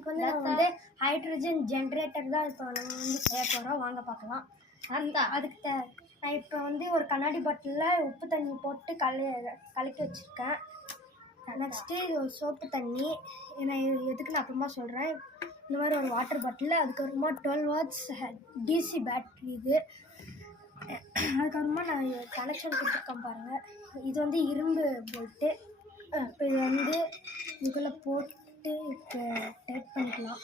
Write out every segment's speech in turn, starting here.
இன்னைக்கு வந்து நம்ம வந்து ஹைட்ரஜன் ஜென்ரேட்டர் தான் இப்போ நம்ம வந்து செய்ய போகிறோம். வாங்க பார்க்கலாம். அதுக்கு நான் இப்போ வந்து ஒரு கண்ணாடி பாட்டிலில் உப்பு தண்ணி போட்டு கலக்கி வச்சுருக்கேன். நெக்ஸ்ட்டு இது ஒரு சோப்பு தண்ணி. நான் எதுக்கு நான் அப்புறமா சொல்கிறேன். இந்த மாதிரி ஒரு வாட்டர் பாட்டில், அதுக்கப்புறமா 12 வாட்ஸ் டிசி பேட்ரி இது. அதுக்கப்புறமா நான் கனெக்ஷன் கொடுத்துருக்கேன் பாருங்கள். இது வந்து இரும்பு போல்ட்டு. இப்போ இது வந்து இதுக்குள்ளே போட்டு இப்போ டைட் பண்ணிக்கலாம்.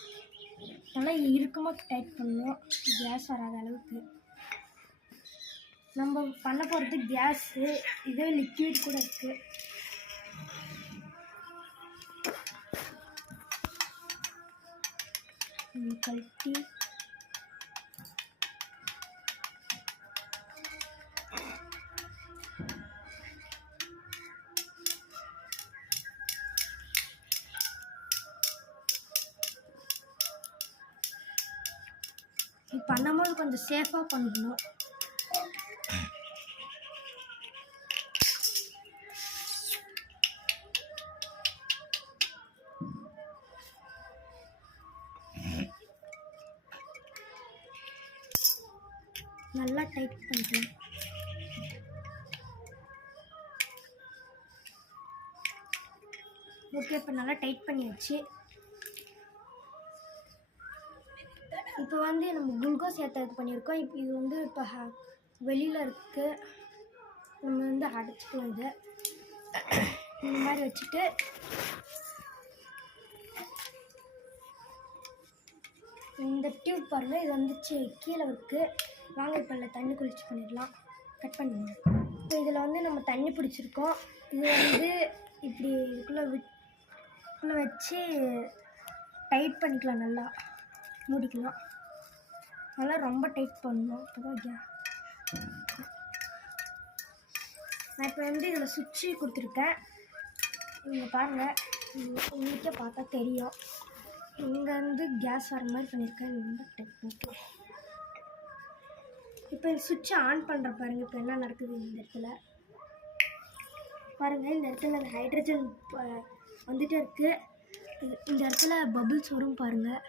நல்லா இறுக்கமாக டைட் பண்ணணும், கேஸ் வராத அளவுக்கு. நம்ம பண்ண போகிறது கேஸு, இதே லிக்விட் கூட இருக்குது. கழட்டி இது பண்ணும்போது கொஞ்சம் சேஃபாக பண்ணணும். நல்லா டைட் பண்ணிக்கலாம். ஓகே, இப்போ நல்லா டைட் பண்ணியாச்சு. இப்போ வந்து நம்ம குளுக்கோஸ் ஏற்றது பண்ணியிருக்கோம். இப்போ இது வந்து இப்போ வெளியில் இருக்குது. நம்ம வந்து அடைச்சிக்கலாம். இதை இந்த மாதிரி வச்சுட்டு இந்த டியூப் பாருங்கள், இது வந்துச்சு கீழே இருக்குது. வாங்க இப்போ இல்லை தண்ணி குளிச்சு பண்ணிடலாம். கட் பண்ணிடுங்க. இப்போ இதில் வந்து நம்ம தண்ணி பிடிச்சிருக்கோம். இது வந்து இப்படி இதுக்குள்ளே வச்சு டைட் பண்ணிக்கலாம். நல்லா மூடிக்கலாம். நல்லா ரொம்ப டைட் பண்ணணும். அப்போதான் நான் இப்போ வந்து இதில் சுவிட்சு கொடுத்துருக்கேன். இங்கே பாருங்கள், உங்களுக்கே பார்த்தா தெரியும். இங்கே வந்து கேஸ் வர மாதிரி பண்ணியிருக்கேன். இந்த டெக்னிக்கு இப்போ சுவிட்சை ஆன் பண்ணுற பாருங்கள். இப்போ என்ன நடக்குது இந்த இடத்துல பாருங்கள். இந்த இடத்துல அந்த ஹைட்ரஜன் வந்துகிட்டே இருக்குது. இந்த இடத்துல பபிள்ஸ் வரும் பாருங்கள்.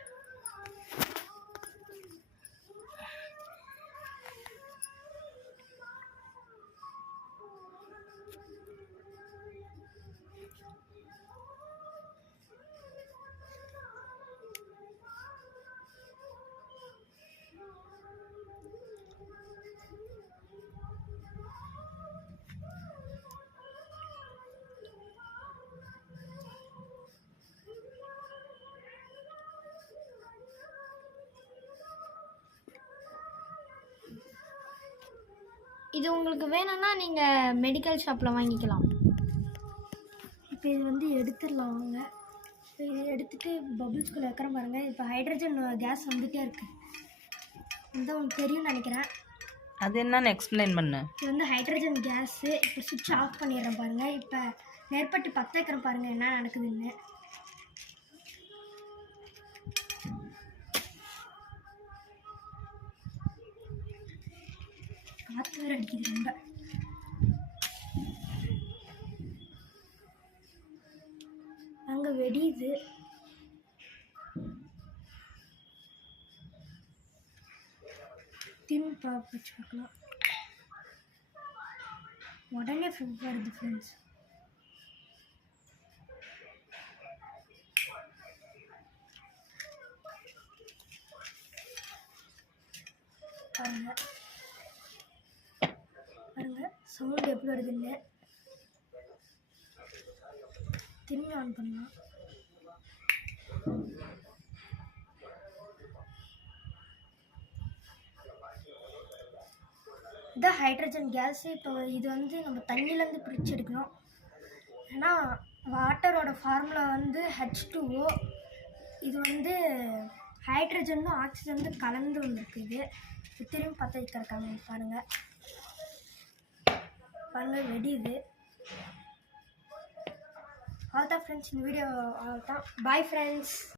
இது உங்களுக்கு வேணும்னா நீங்கள் மெடிக்கல் ஷாப்பில் வாங்கிக்கலாம். இப்போ இது வந்து எடுத்துடலாம். வாங்க, இப்போ இது எடுத்துகிட்டு பபுள்ஸ்குள்ளே வைக்கிற பாருங்கள். இப்போ ஹைட்ரஜன் கேஸ் வந்துகிட்டே இருக்குது. இதுதான் உங்களுக்கு தெரியும்னு நினைக்கிறேன். அது என்னன்னு எக்ஸ்பிளைன் பண்ணு. இது வந்து ஹைட்ரஜன் கேஸு. இப்போ சுவிட்ச் ஆஃப் பண்ணிடுறேன் பாருங்கள். இப்போ நெருப்பட்டி பற்ற வைக்கிறேன் பாருங்கள் என்ன நடக்குதுன்னு. காற்று வேறு அடிக்குது ரொம்ப. அங்கே வெடியுது. திரும்ப வச்சு பார்க்கலாம். உடனே வருது ஃப்ரெண்ட்ஸ். பாருங்க பாருங்க சவுண்ட் எப்படி வருதுன்னு. திரும்பி ஆன் பண்ணலாம். இதான் ஹைட்ரஜன் கேஸ். இப்போ இது வந்து நம்ம தண்ணியிலேருந்து பிரித்து எடுக்கணும். ஏன்னா வாட்டரோட ஃபார்முலா வந்து H2O. இது வந்து ஹைட்ரஜனும் ஆக்சிஜனும் கலந்து வந்துருக்குது. திரும்பி பற்ற வைக்கிறக்காங்க பாருங்கள். பாருங்கள் வெடியுது. அவ்வளோதான் ஃப்ரெண்ட்ஸ், இந்த வீடியோ அவ்வளோதான். Bye friends.